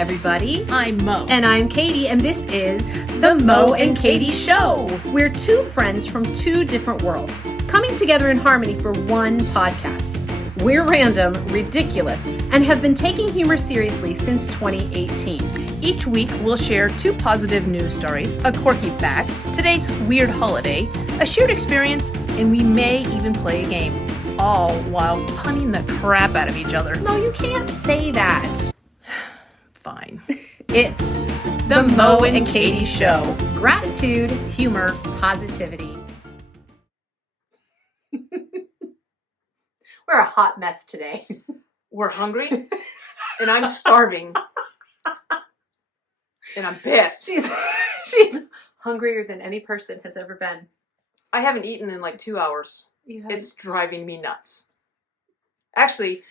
everybody. I'm Mo. And I'm Katie, and this is The Mo and Katie Show. We're two friends from two different worlds, coming together in harmony for one podcast. We're random, ridiculous, and have been taking humor seriously since 2018. Each week, we'll share two positive news stories, a quirky fact, today's weird holiday, a shared experience, and we may even play a game, all while punning the crap out of each other. No, you can't say that. Fine. It's The Mo and Katie Show. Gratitude, humor, positivity. We're a hot mess today. We're hungry, and I'm starving, and I'm pissed. She's hungrier than any person has ever been. I haven't eaten in like 2 hours. It's driving me nuts. Actually,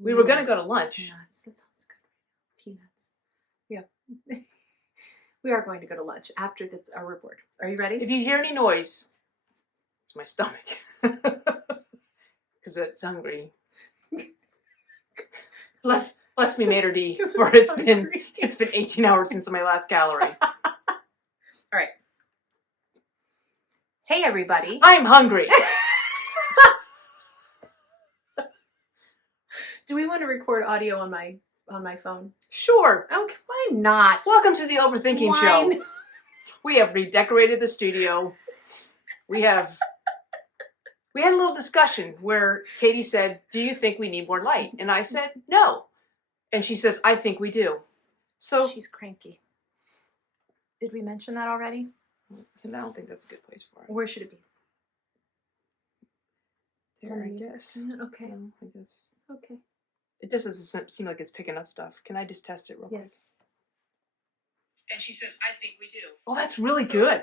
we were going to go to lunch. Nuts. That sounds good. Peanuts. Yeah. We are going to go to lunch after that's our report. Are you ready? If you hear any noise, it's my stomach. Because it's hungry. Bless me, Mater D, for it's been 18 hours since my last calorie. All right. Hey, everybody. I'm hungry. Do we want to record audio on my phone? Sure. Oh, why not? Welcome to the Overthinking Show. We have redecorated the studio. We had a little discussion where Katie said, "Do you think we need more light?" And I said, "No." And she says, "I think we do." So She's cranky. Did we mention that already? I don't think that's a good place for it. Where should it be? There, I guess. Okay. I guess. Okay. It just doesn't seem like it's picking up stuff. Can I just test it real quick? Yes. And she says, "I think we do." Oh, that's really good.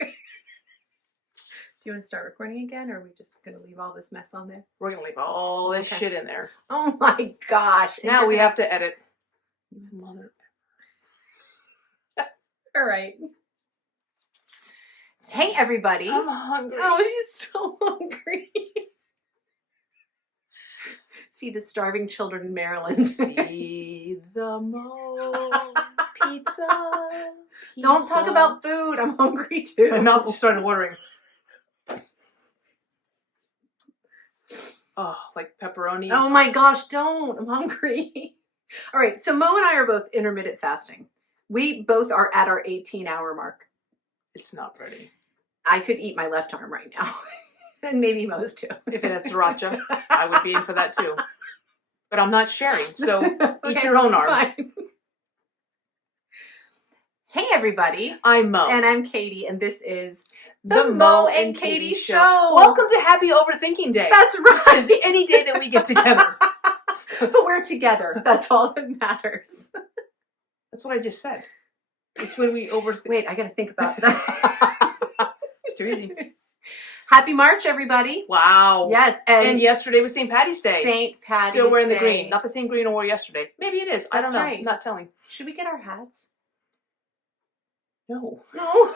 Do you want to start recording again, or are we just going to leave all this mess on there? We're going to leave all this shit in there. Oh my gosh. Now we have to edit. Mother. All right. Hey, everybody. I'm hungry. Oh, she's so hungry. Feed the starving children in Maryland. Feed the Mo. Pizza. Don't talk about food. I'm hungry too. My mouth just started watering. Oh, like pepperoni. Oh my gosh, don't. I'm hungry. All right, so Mo and I are both intermittent fasting. We both are at our 18-hour mark. It's not pretty. I could eat my left arm right now. And maybe Mo's too. If it had sriracha, I would be in for that too. But I'm not sharing, so Okay, eat your own arm. Fine. Hey, everybody. I'm Mo. And I'm Katie, and this is The Mo and Katie Show. Welcome to Happy Overthinking Day. That's right. Which is any day that we get together. But we're together. That's all that matters. That's what I just said. It's when we overthink. Wait, I got to think about that. It's too easy. Happy March, everybody. Wow. Yes. And yesterday was St. Patty's Day. St. Patty's Still wearing Day. the green. Not the same green I wore yesterday. Maybe it is. I don't know. Right. I'm not telling. Should we get our hats? No. No.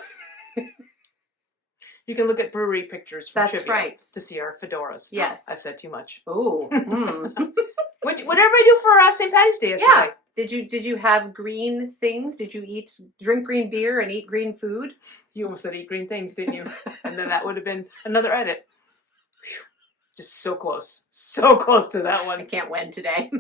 You can look at brewery pictures from That's Trivia right. to see our fedoras. Yes. I've said too much. Ooh. What did everybody do for St. Patty's Day yesterday? Yeah. Did you have green things? Did you drink green beer and eat green food? You almost said eat green things, didn't you? And then that would have been another edit. Whew. Just so close. So close to that one. I can't win today.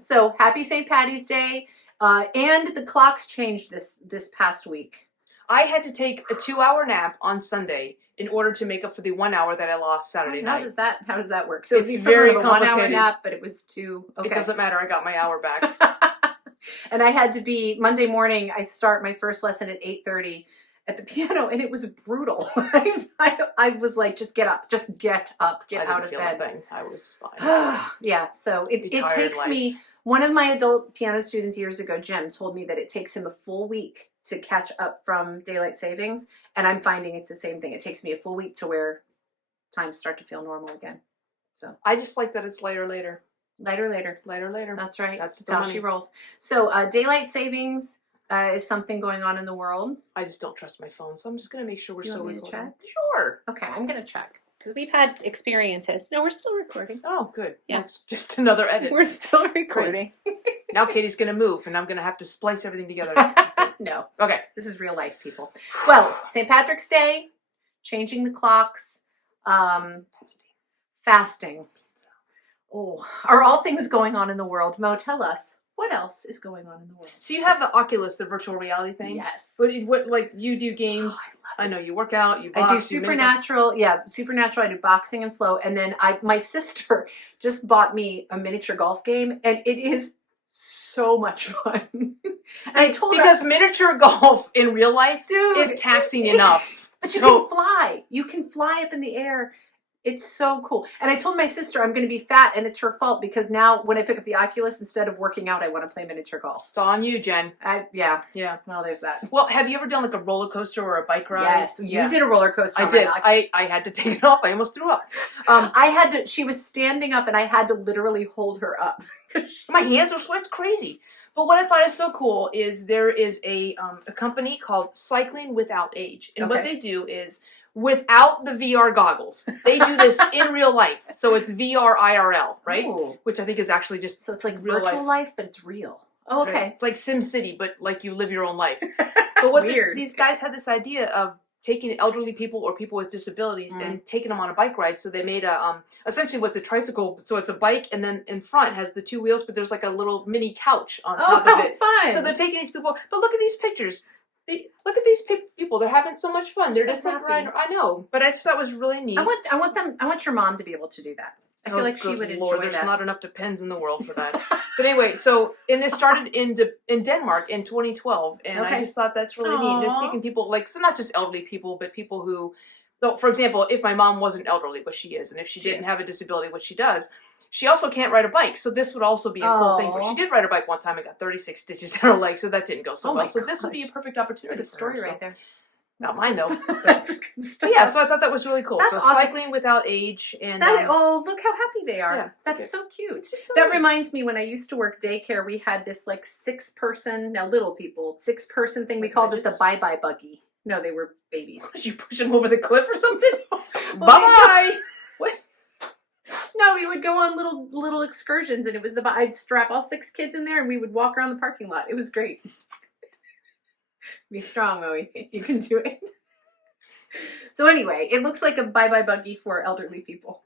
So happy St. Patty's Day. And the clocks changed this past week. I had to take a 2-hour nap on Sunday in order to make up for the 1 hour that I lost Saturday night. How does that work? So it's very complicated. 1 hour nap, but it was 2. Okay. It doesn't matter. I got my hour back. And I had to be Monday morning. I start my first lesson at 8:30 at the piano, and it was brutal. I was like, just get up, get out of bed. Thing. I was fine. Yeah. So it takes life. me. One of my adult piano students years ago, Jim, told me that it takes him a full week to catch up from daylight savings, and I'm finding it's the same thing. It takes me a full week to where times start to feel normal again. So I just like that it's later. Later. That's right. That's how she rolls. So daylight savings is something going on in the world. I just don't trust my phone, so I'm just going to make sure we're Do you so want me to check? Sure. Okay, I'm going to check. because we've had experiences. No, we're still recording. Oh, good. Yeah. That's just another edit. We're still recording. Now Katie's going to move, and I'm going to have to splice everything together. No. Okay. This is real life, people. Well, St. Patrick's Day, changing the clocks, fasting. Oh, are all things going on in the world? Mo, tell us, what else is going on in the world? So you have the Oculus, the virtual reality thing? Yes. What like, you do games. Oh, I know you work out, you box. I do Supernatural. Yeah, Supernatural. I do boxing and flow. And then my sister just bought me a miniature golf game, and it is so much fun. And I told her, because miniature golf in real life, dude, is taxing enough. But you can fly. You can fly up in the air. It's so cool. And I told my sister I'm going to be fat, and it's her fault, because now when I pick up the Oculus, instead of working out, I want to play miniature golf. It's on you, Jen. Yeah. Well, there's that. Well, have you ever done like a roller coaster or a bike ride? Yes, you did a roller coaster. I did. I had to take it off. I almost threw up. I had to. She was standing up, and I had to literally hold her up. My hands are sweat. It's crazy. But what I thought is so cool is there is a company called Cycling Without Age, and what they do is, without the VR goggles, they do this in real life. So it's VR IRL, right? Ooh. Which I think is actually just so it's like virtual life, but it's real. Oh, okay. Right? It's like Sim City, but like you live your own life. But what these guys had this idea of taking elderly people or people with disabilities and taking them on a bike ride. So they made a essentially what's a tricycle. So it's a bike, and then in front has the two wheels, but there's like a little mini couch on top of it. Fun. So they're taking these people. But look at these pictures. Look at these people. They're having so much fun. They're so just like happy. I know, but I just thought it was really neat. I want your mom to be able to do that. I feel like she would enjoy that. There's not enough depends in the world for that. But anyway, and this started in Denmark in 2012, and I just thought that's really neat. They're taking people, like, so not just elderly people, but people who, for example, if my mom wasn't elderly, which she is, and if she didn't have a disability, which she does, she also can't ride a bike. So this would also be a cool thing for her. She did ride a bike one time and got 36 stitches in her leg, so that didn't go so well. So this would be a perfect opportunity. That's a good story right there. Not mine though. That's a good story. Yeah, so I thought that was really cool. That's so awesome. Cycling Without Age, and look how happy they are. Yeah, that's so cute. So that reminds me, when I used to work daycare, we had this like 6-person, now little people, 6-person thing. We called it the bye-bye buggy. No, they were babies. Did you push them over the cliff or something? Bye-bye! What? No, we would go on little excursions, and it was I'd strap all 6 kids in there, and we would walk around the parking lot. It was great. Be strong, Moe. You can do it. So anyway, it looks like a bye-bye buggy for elderly people.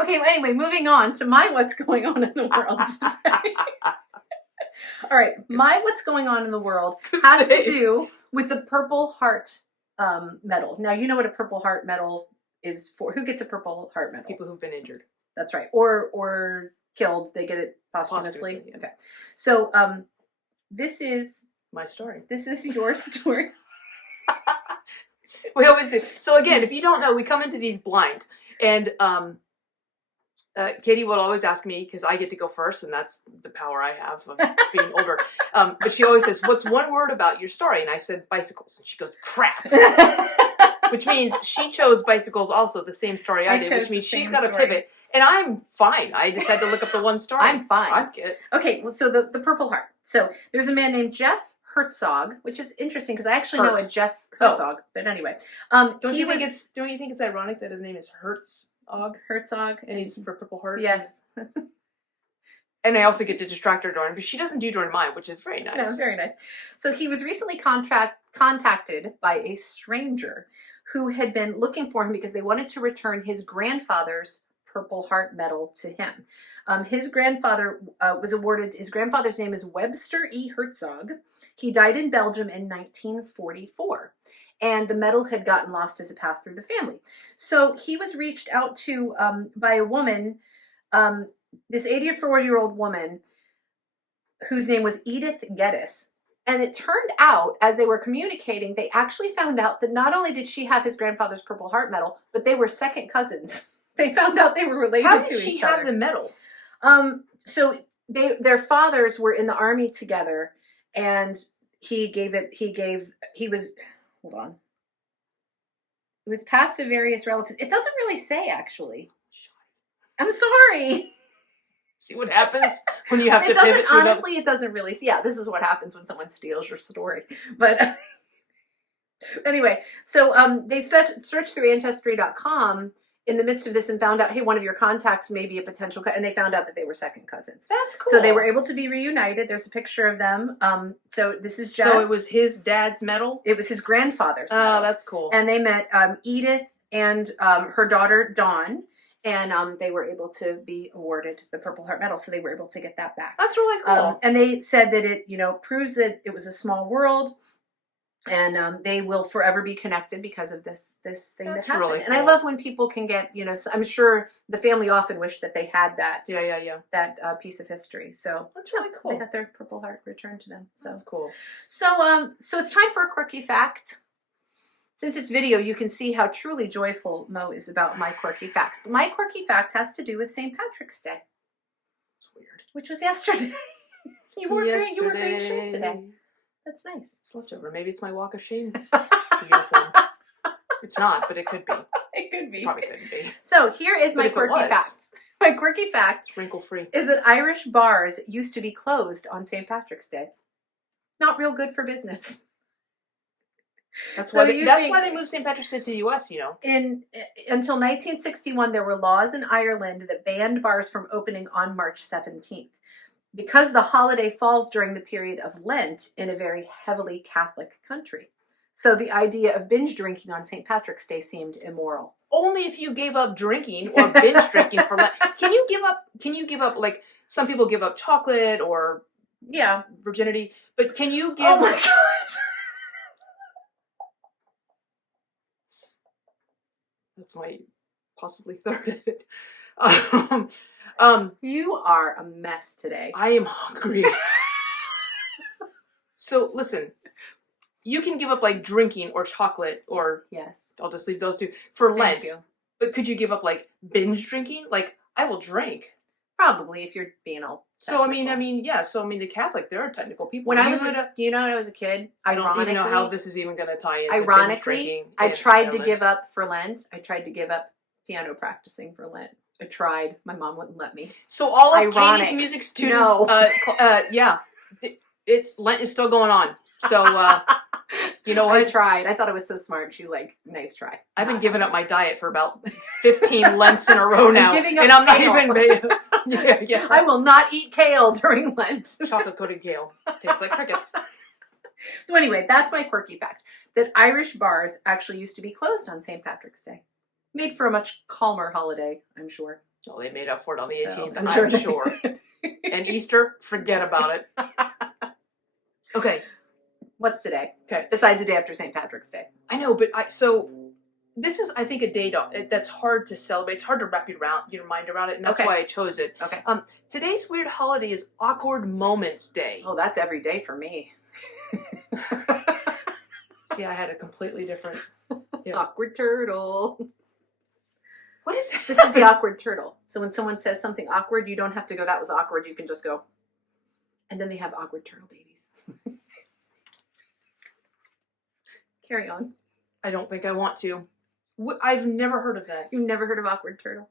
Okay, well, anyway, moving on to my what's going on in the world today. All right, my what's going on in the world has to do with the Purple Heart medal. Now, you know what a Purple Heart medal is for. Who gets a Purple Heart medal? People who've been injured. That's right. Or killed. They get it posthumously. Yeah. Okay. So this is my story. This is your story. We always do. So again, if you don't know, we come into these blind, and Katie will always ask me, because I get to go first, and that's the power I have of being older. But she always says, "What's one word about your story?" And I said, "Bicycles." And she goes, "Crap." Which means she chose bicycles also, the same story I did, which means she's got to pivot. And I'm fine. I just had to look up the one story. I'm fine. I'm good. Okay, well, so the Purple Heart. So there's a man named Jeff Herzog, which is interesting because I actually know a Jeff Herzog. But anyway, don't you think it's ironic that his name is Herzog, and he's for Purple Heart? Yes. And I also get to distract her during, but she doesn't do during mine, which is very nice. No, very nice. So he was recently contacted by a stranger who had been looking for him because they wanted to return his grandfather's Purple Heart medal to him. His grandfather was awarded, his grandfather's name is Webster E. Herzog. He died in Belgium in 1944. And the medal had gotten lost as it passed through the family. So he was reached out to by a woman, this 84-year-old woman, whose name was Edith Geddes. And it turned out, as they were communicating, they actually found out that not only did she have his grandfather's Purple Heart medal, but they were second cousins. They found out they were related to each other. How did she have the medal? So their fathers were in the army together, and it was passed to various relatives. It doesn't really say, actually. I'm sorry. See what happens when you have to pivot. It doesn't really. Yeah, this is what happens when someone steals your story. But Anyway, so they searched through Ancestry.com in the midst of this and found out, hey, one of your contacts may be a potential, and they found out that they were second cousins. That's cool. So they were able to be reunited. There's a picture of them. So this is Jeff. So it was his dad's medal? It was his grandfather's medal. Oh, that's cool. And they met Edith and her daughter, Dawn, and they were able to be awarded the Purple Heart Medal, so they were able to get that back. That's really cool. And they said that it, proves that it was a small world, and they will forever be connected because of this thing that happened. Really cool. And I love when people can get, I'm sure the family often wished that they had that. Yeah. That piece of history. So that's really cool. So they got their Purple Heart returned to them. So that's cool. So it's time for a quirky fact. Since it's video, you can see how truly joyful Mo is about my quirky facts. But my quirky fact has to do with St. Patrick's Day. It's weird. Which was yesterday. You wore a great shirt today. That's nice. It's leftover. Maybe it's my walk of shame uniform. It's not, but it could be. It could be. Probably couldn't be. So here is my quirky fact. My quirky fact wrinkle-free is that Irish bars used to be closed on St. Patrick's Day. Not real good for business. That's why they moved St. Patrick's Day to the U.S., Until 1961, there were laws in Ireland that banned bars from opening on March 17th. Because the holiday falls during the period of Lent in a very heavily Catholic country. So the idea of binge drinking on St. Patrick's Day seemed immoral. Only if you gave up drinking or binge drinking for Lent. Can you give up, like, some people give up chocolate or virginity, but can you give... Oh my gosh! That's my possibly third. You are a mess today. I am hungry. So listen, you can give up like drinking or chocolate or I'll just leave those two for Lent. Thank you. But could you give up like binge drinking? Like I will drink. Probably if you're being all technical. So the Catholic, there are technical people. When I was a kid, I don't even know how this is even going to tie in. Ironically, I tried to give up for Lent. I tried to give up piano practicing for Lent. I tried. My mom wouldn't let me. So all of Katie's music students, it's Lent is still going on. So you know what? I tried. I thought it was so smart. She's like, nice try. I've been giving up my diet for about 15 Lents in a row now. I'm giving up and I'm kale. not even yeah. I will not eat kale during Lent. Chocolate coated kale. Tastes like crickets. So anyway, that's my quirky fact. That Irish bars actually used to be closed on St. Patrick's Day. Made for a much calmer holiday, I'm sure. Well, they made up for it on the 18th. I'm sure. And Easter, forget about it. Okay. What's today? Okay. Besides the day after St. Patrick's Day. I know, but this is, I think, a day that's hard to celebrate. It's hard to wrap your mind around it, and that's why I chose it. Okay. Today's weird holiday is Awkward Moments Day. Oh, that's every day for me. See, I had a completely different... Yeah. Awkward turtle. What is that? This is the awkward turtle. So when someone says something awkward, you don't have to go, that was awkward. You can just go. And then they have awkward turtle babies. Carry on. I don't think I want to. I've never heard of that. You've never heard of awkward turtle?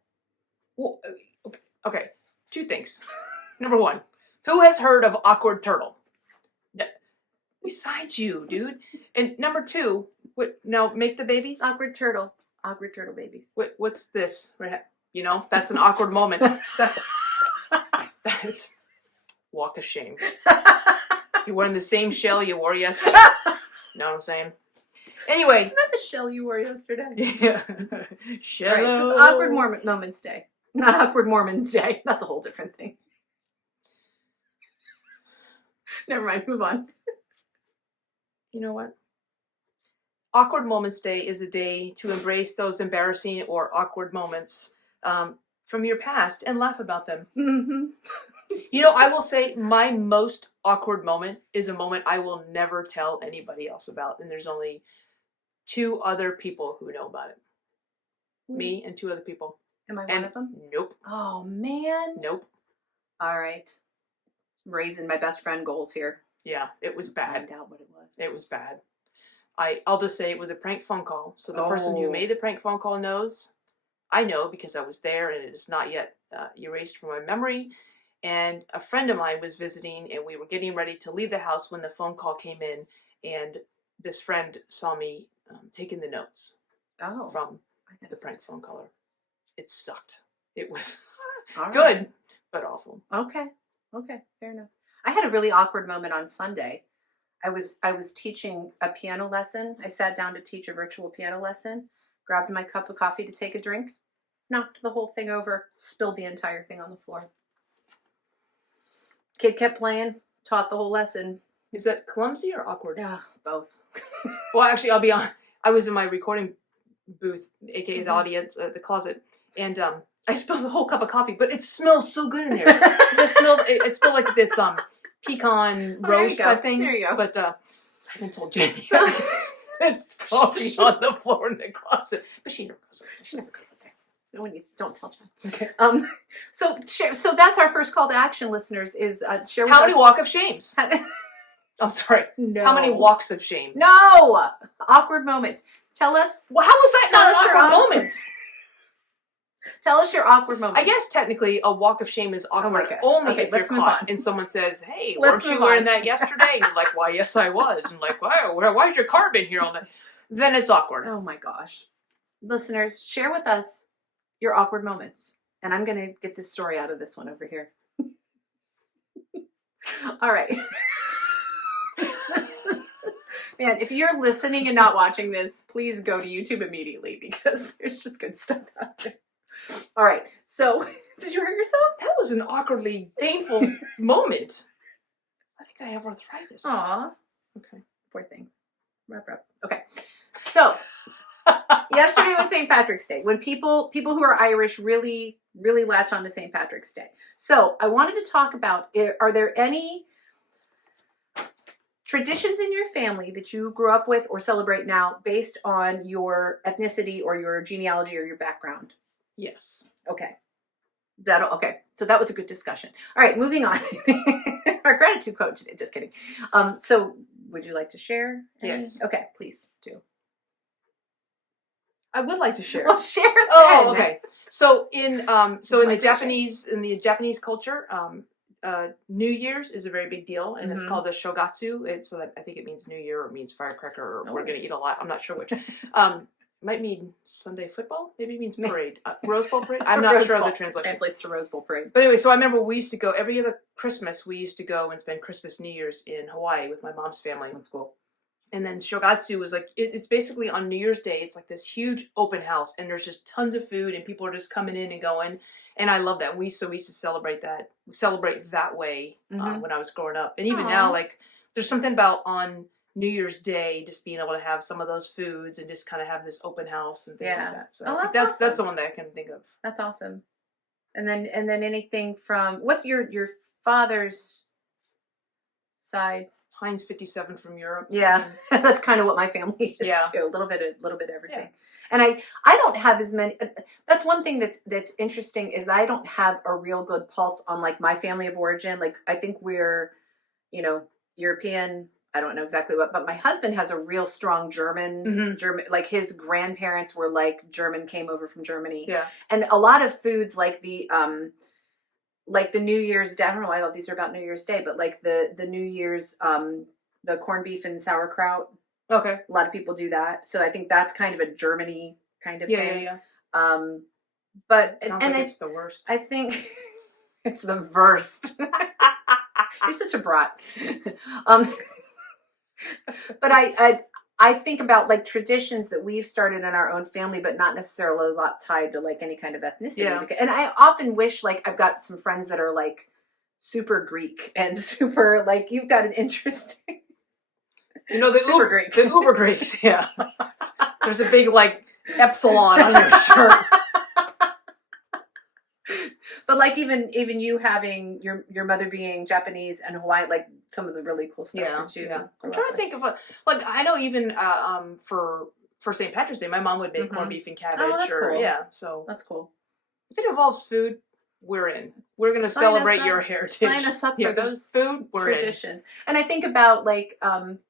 Well, okay. Two things. Number one, who has heard of awkward turtle? Besides you, dude. And number two, now make the babies? Awkward turtle. Awkward turtle babies. What's this? That's an awkward moment. That's walk of shame. You're wearing the same shell you wore yesterday. Know what I'm saying? Anyway. Isn't that the shell you wore yesterday? Yeah. Shell. All right, so it's Awkward Moments Day. Not Awkward Mormons Day. That's a whole different thing. Never mind. Move on. You know what? Awkward Moments Day is a day to embrace those embarrassing or awkward moments from your past and laugh about them. Mm-hmm. I will say my most awkward moment is a moment I will never tell anybody else about. And there's only 2 other people who know about it. Me and 2 other people. Am I one of them? Nope. Oh, man. Nope. All right. Raising my best friend goals here. Yeah, it was bad. Find out what it was. It was bad. I'll just say it was a prank phone call. So the person who made the prank phone call knows. I know because I was there and it is not yet erased from my memory. And a friend of mine was visiting and we were getting ready to leave the house when the phone call came in. And this friend saw me taking the notes from the prank phone caller. It sucked. It was good, but awful. Okay, fair enough. I had a really awkward moment on Sunday. I was teaching a piano lesson. I sat down to teach a virtual piano lesson, grabbed my cup of coffee to take a drink, knocked the whole thing over, spilled the entire thing on the floor. Kid kept playing, taught the whole lesson. Is that clumsy or awkward? Yeah, both. Well, actually, I'll be honest. I was in my recording booth, aka the audience, the closet, and I spilled the whole cup of coffee, but it smells so good in there. It smelled like this pecan roast type thing. There you go. But I haven't told Jamie. So it's coffee on the floor in the closet, but she never goes. She never goes up there. No one needs. Don't tell Jen. Okay. So that's our first call to action, listeners. Is share with how us. many walk of shames? I'm sorry. No. How many walks of shame? No. Awkward moments. Tell us. Well, how was that not an awkward moment? Tell us your awkward moments. I guess technically a walk of shame is awkward only if you're caught and someone says, "Hey, weren't you wearing that yesterday?" And you're like, "Why, yes, I was." And like, why's your car been here all night? Then it's awkward. Oh my gosh. Listeners, share with us your awkward moments. And I'm going to get this story out of this one over here. All right. Man, if you're listening and not watching this, please go to YouTube immediately because there's just good stuff out there. All right. So, did you hurt yourself? That was an awkwardly painful moment. I think I have arthritis. Aw. Okay. Poor thing. Wrap. Okay. So, yesterday was St. Patrick's Day, when people who are Irish really latch on to St. Patrick's Day. So, I wanted to talk about, are there any traditions in your family that you grew up with or celebrate now based on your ethnicity or your genealogy or your background? Yes. Okay. Okay. So that was a good discussion. All right, moving on. Our gratitude quote today. Just kidding. So would you like to share? Yes. Okay, please do. I would like to share. Well, share then. Oh, okay. So in the Japanese culture, New Year's is a very big deal, and it's called a shogatsu. I think it means New Year, or it means firecracker, or we're going to eat a lot. I'm not sure which. Might mean Sunday football. Maybe it means parade. Rose Bowl parade. I'm not sure of the translation. Translates to Rose Bowl parade. But anyway, so I remember we used to go every other Christmas. We used to go and spend Christmas, New Year's in Hawaii with my mom's family. That's cool. And then shogatsu was like, it's basically on New Year's Day. It's like this huge open house, and there's just tons of food, and people are just coming in and going. And I love that. We used to celebrate that way when I was growing up. And even now, like, there's something about on New Year's Day just being able to have some of those foods and just kind of have this open house and things like that. So that's the one that I can think of. That's awesome. And then anything from, what's your father's side? Heinz 57 from Europe. Yeah, that's kind of what my family is too. A little bit of everything. Yeah. And I don't have as many. That's one thing that's interesting is that I don't have a real good pulse on like my family of origin. Like I think we're, European. I don't know exactly what, but my husband has a real strong German. Like his grandparents were like German, came over from Germany. Yeah. And a lot of foods like the New Year's Day. I don't know why I thought these are about New Year's Day, but like the New Year's the corned beef and sauerkraut. Okay. A lot of people do that. So I think that's kind of a Germany kind of thing. Yeah. But sounds like it's the worst. I think it's the worst. You're such a brat. But I think about like traditions that we've started in our own family, but not necessarily a lot tied to like any kind of ethnicity. Yeah. And I often wish like I've got some friends that are like super Greek and super like you've got an interesting. The super Greek. The Uber Greeks, yeah. There's a big like epsilon on your shirt. But like even you having your mother being Japanese and Hawaiian, like some of the really cool stuff that you. Yeah. I'm trying to think of like I know even for St. Patrick's Day, my mom would make corned beef and cabbage. Oh, that's cool. Yeah, so that's cool. If it involves food, we're in. We're going to celebrate your heritage. Sign us up for those food traditions. And I think about like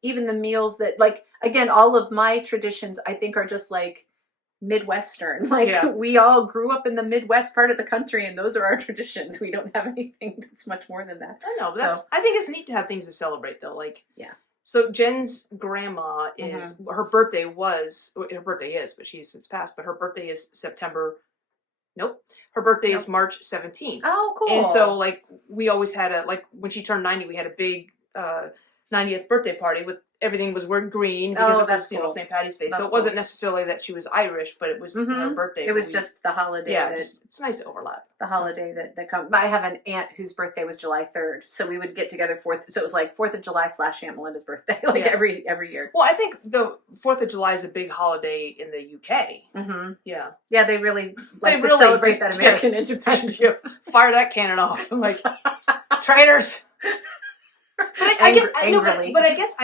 even the meals that like again all of my traditions I think are just like Midwestern. Like we all grew up in the Midwest part of the country and those are our traditions. We don't have anything that's much more than that. I know. I think it's neat to have things to celebrate though. Like So Jen's grandma is, her birthday is, but she's since passed, but her birthday is her birthday is March 17th. Oh, cool. And so, like, we always had when she turned 90, we had a big 90th birthday party with everything was wearing green because it was, St. Patty's Day. So it wasn't necessarily that she was Irish, but it was her birthday. It was just the holiday. Yeah, it's nice to overlap. The holiday that comes. I have an aunt whose birthday was July 3rd, so we would get together so it was like 4th of July / Aunt Melinda's birthday, every year. Well, I think the 4th of July is a big holiday in the UK. Mm-hmm. Yeah. Yeah, they really like to celebrate that American independence. Fire that cannon off. I'm like, traitors. But I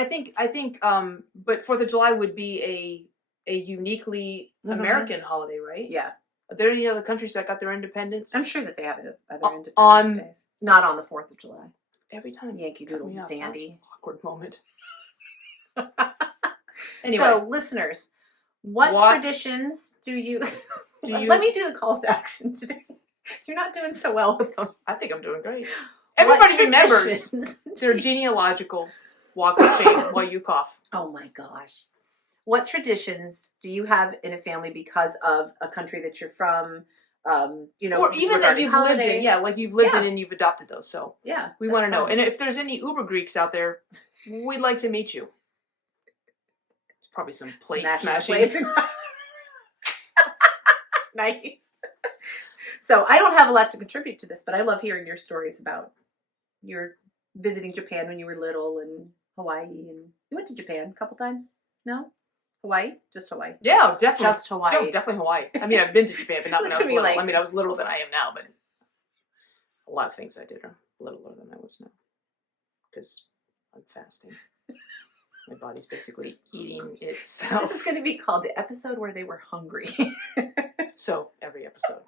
think, but 4th of July would be a uniquely American holiday, right? Yeah. Are there any other countries that got their independence? I'm sure that they have other independence days. Not on the 4th of July. Every time. Yankee Doodle dandy. Awkward moment. Anyway. So, listeners, what traditions do you... Let me do the calls to action today. You're not doing so well with them. I think I'm doing great. Everybody remembers their genealogical walk of shame while you cough. Oh my gosh. What traditions do you have in a family because of a country that you're from? Or even that you've lived in. Yeah, like you've lived in and you've adopted those. So yeah, we want to know. And if there's any Uber Greeks out there, we'd like to meet you. There's probably some plate smashing. Nice. So I don't have a lot to contribute to this, but I love hearing your stories about your visiting Japan when you were little and Hawaii. And you went to Japan a couple times? No? Hawaii? Just Hawaii? Yeah, definitely. Just Hawaii. No, definitely Hawaii. I mean, I've been to Japan, but not when I was little. I mean, I was littler than I am now, but a lot of things I did are littler than I was now. Because I'm fasting. My body's basically eating itself. This is going to be called the episode where they were hungry. So, every episode.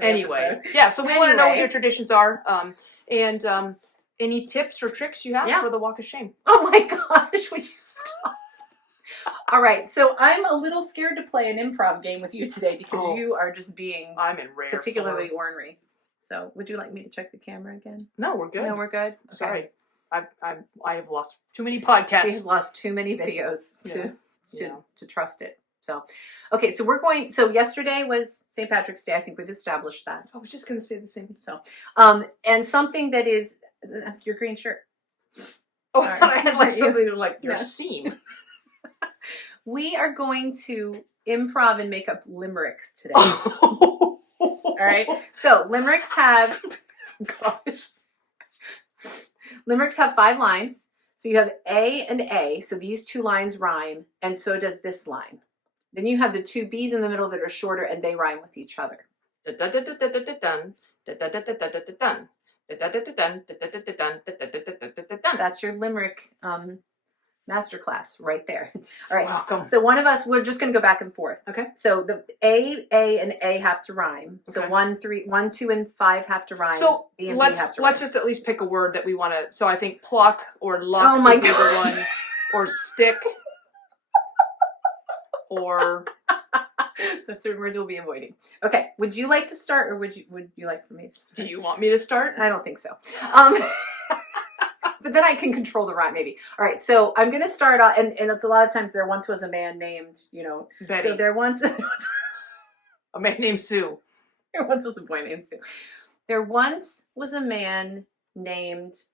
Anyway, yeah, so we want to know what your traditions are, and any tips or tricks you have for the walk of shame. Oh my gosh, would you stop? All right, so I'm a little scared to play an improv game with you today because you are just being particularly ornery. So, would you like me to check the camera again? No, we're good. No, we're good? Okay. Sorry. I have lost too many podcasts. She's lost too many videos to trust it. So, okay, so yesterday was St. Patrick's Day. I think we've established that. I was just going to say the same. So, and something that is your green shirt. Oh, I thought I had something like your seam. We are going to improv and make up limericks today. All right. So limericks have, limericks have 5 lines. So you have A and A. So these 2 lines rhyme, and so does this line. Then you have the 2 B's in the middle that are shorter, and they rhyme with each other. That's your limerick masterclass right there. All right. Welcome. So one of us, we're just going to go back and forth. Okay. So the A, and A have to rhyme. So 1, 2, and 5 have to rhyme. So B and B have to rhyme. let's just at least pick a word that we want to. So I think pluck or luck. Oh my would be the one, or stick. Or the certain words we'll be avoiding. Okay. Would you like to start, or would you like for me to start? Do you want me to start? I don't think so. But then I can control the rhyme, maybe. All right. So I'm going to start off, and it's a lot of times there once was a man named, Betty. So there once a man named Sue. There once was a boy named Sue. There once was a man named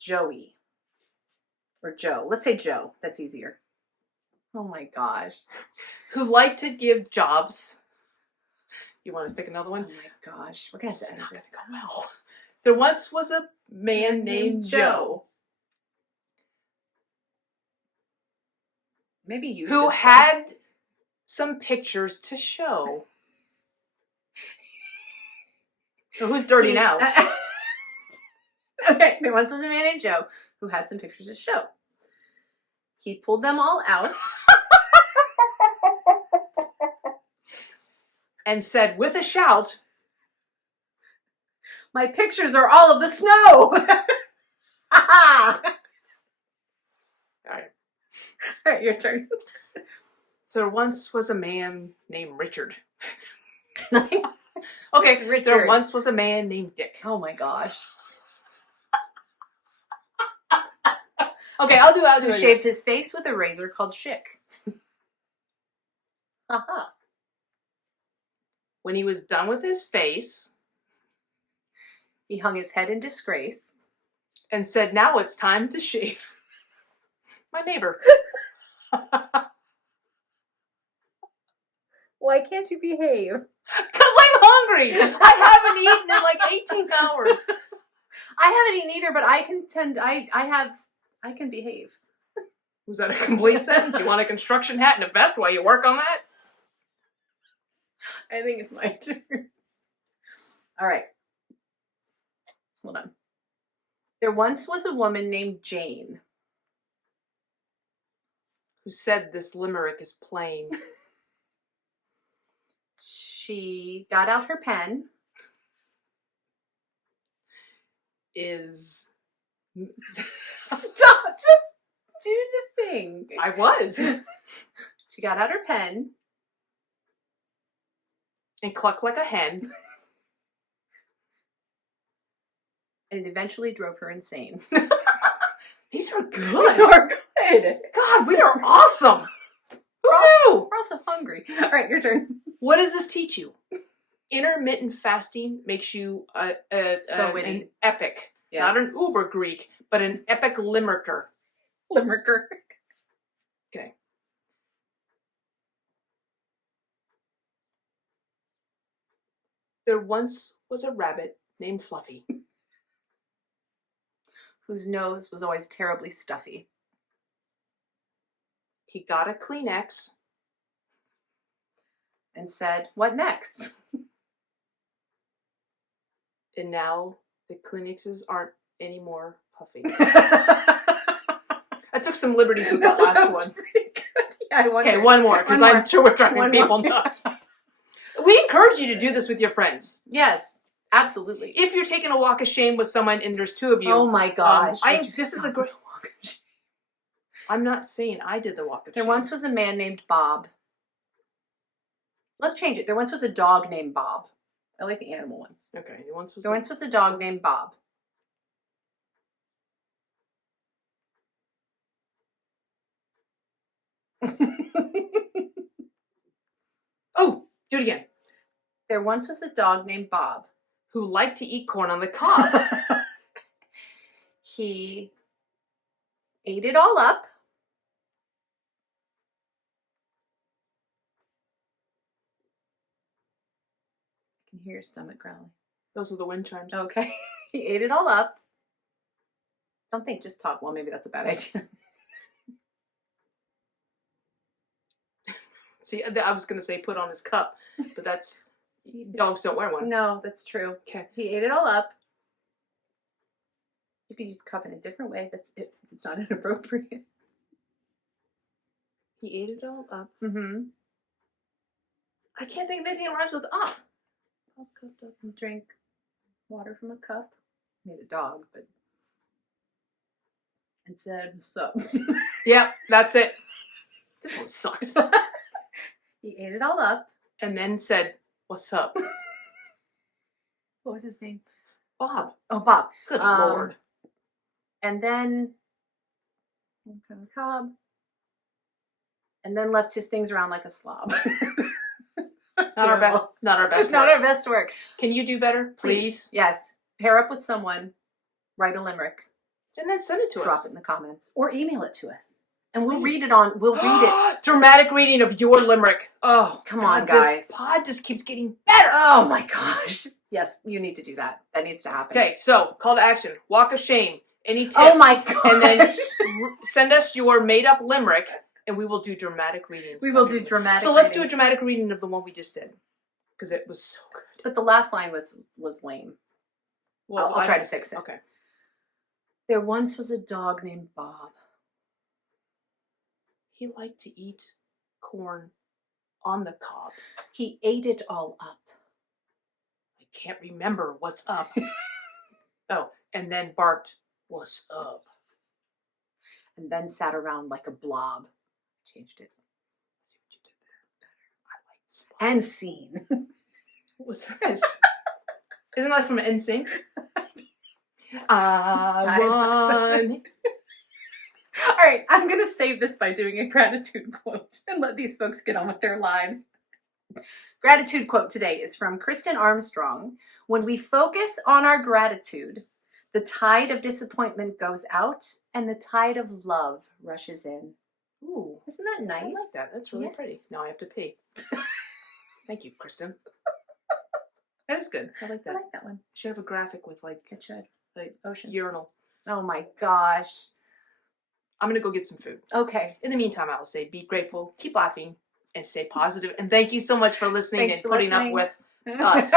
Joey, or Joe. Let's say Joe. That's easier. Oh my gosh. Who liked to give jobs. You want to pick another one? Oh my gosh. We're going to not going to go well. There once was a man named Joe. Maybe you who had some pictures to show. So who's dirty now? Okay. There once was a man named Joe who had some pictures to show. He pulled them all out. And said with a shout, "My pictures are all of the snow." All right, your turn. There once was a man named Richard. Okay, Richard. There once was a man named Dick. Oh my gosh. Okay, I'll do Who it. shaved his face with a razor called Schick. Aha. When he was done with his face, He hung his head in disgrace. and said, "Now it's time to shave." My neighbor. Why can't you behave? Because I'm hungry. I haven't eaten in like 18 hours. I haven't eaten either, but I can behave. Was that a complete sentence? You want a construction hat and a vest while you work on that? I think it's my turn. All right. Hold on. There once was a woman named Jane. Who said this limerick is plain? She got out her pen. Stop! Just do the thing. I was. She got out her pen. And clucked like a hen. And it eventually drove her insane. These are good. These are good. God, we are awesome. We're also hungry. All right, your turn. What does this teach you? Intermittent fasting makes you So witty. an epic. Yes. Not an uber Greek, but an epic limericker. Limericker. Okay. There once was a rabbit named Fluffy. Whose nose was always terribly stuffy. He got a Kleenex. And said, "What next?" And now the Kleenexes aren't anymore puffy. I took some liberties with that last one. Pretty good. Yeah, Okay, one more, because I'm sure we're driving people nuts. We encourage you to do this with your friends. Yes, absolutely. If you're taking a walk of shame with someone and there's two of you. Oh my gosh. This is a great walk of shame. I'm not saying I did the walk of shame. There once was a man named Bob. Let's change it. There once was a dog named Bob. I like the animal ones. Okay, There once was a dog named Bob. Oh, do it again. There once was a dog named Bob. Who liked to eat corn on the cob. He ate it all up. I can hear your stomach growling. Those are the wind chimes. Okay. He ate it all up. Don't think, just talk. Well, maybe that's a bad idea. See, I was going to say put on his cup, but that's... Dogs don't wear one. No, that's true. Okay. He ate it all up. You could use cup in a different way. It's not inappropriate. He ate it all up. Mm-hmm. I can't think of anything that rhymes with up. All cupped up and drank water from a cup. He's a dog, but... And said, "What's up?" Yeah, that's it. This one sucks. He ate it all up. And then said, "What's up?" What was his name? Bob. Oh, Bob. Good Lord. And then from the cob. And then left his things around like a slob. Not our best. Not our best. Not work. our best work. Can you do better, please? Yes. Pair up with someone. Write a limerick. And then send it to us. Drop it in the comments. Or email it to us. And we'll Please. read it on. We'll read it. Dramatic reading of your limerick. Oh, Come on, God, guys. This pod just keeps getting better. Oh my gosh. Yes, you need to do that. That needs to happen. Okay, so call to action. Walk of shame. Any tips? Oh my gosh. And then send us your made-up limerick, and we will do dramatic readings. We will do dramatic So let's do a readings. dramatic reading of the one we just did, because it was so good. But the last line was lame. Well, I'll try to fix it. Okay. There once was a dog named Bob. He liked to eat corn on the cob. He ate it all up. I can't remember what's up. Oh, and then barked, "What's up?" And then sat around like a blob. Changed it. See what you did there. I like And scene. What was this? Isn't that from NSYNC? I won. right, I'm going to save this by doing a gratitude quote and let these folks get on with their lives. Gratitude quote today is from Kristen Armstrong. When we focus on our gratitude, the tide of disappointment goes out and the tide of love rushes in. Ooh, isn't that nice? I like that. That's really pretty. Now I have to pee. Thank you, Kristen. That is good. I like that. I like that one. Should have a graphic with like It should. like Ocean. urinal. Oh my gosh. I'm gonna go get some food. Okay. In the meantime, I will say be grateful, keep laughing, and stay positive. And thank you so much for listening and putting up with us.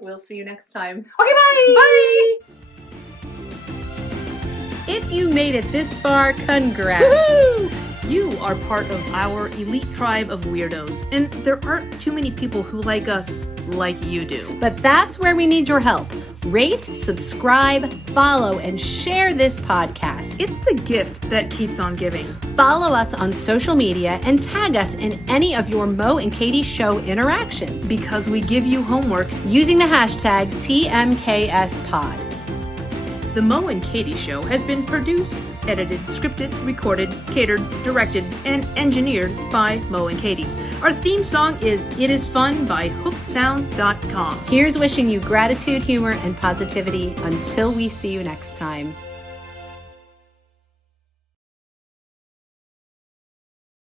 We'll see you next time. Okay, bye! Bye! If you made it this far, congrats! Woo-hoo! You are part of our elite tribe of weirdos, and there aren't too many people who like us like you do. But that's where we need your help. Rate, subscribe, follow, and share this podcast. It's the gift that keeps on giving. Follow us on social media and tag us in any of your Mo and Katie Show interactions. Because we give you homework using the hashtag TMKSPod. The Mo and Katie Show has been produced, edited, scripted, recorded, catered, directed, and engineered by Mo and Katie. Our theme song is It Is Fun by HookedSounds.com. Here's wishing you gratitude, humor, and positivity until we see you next time.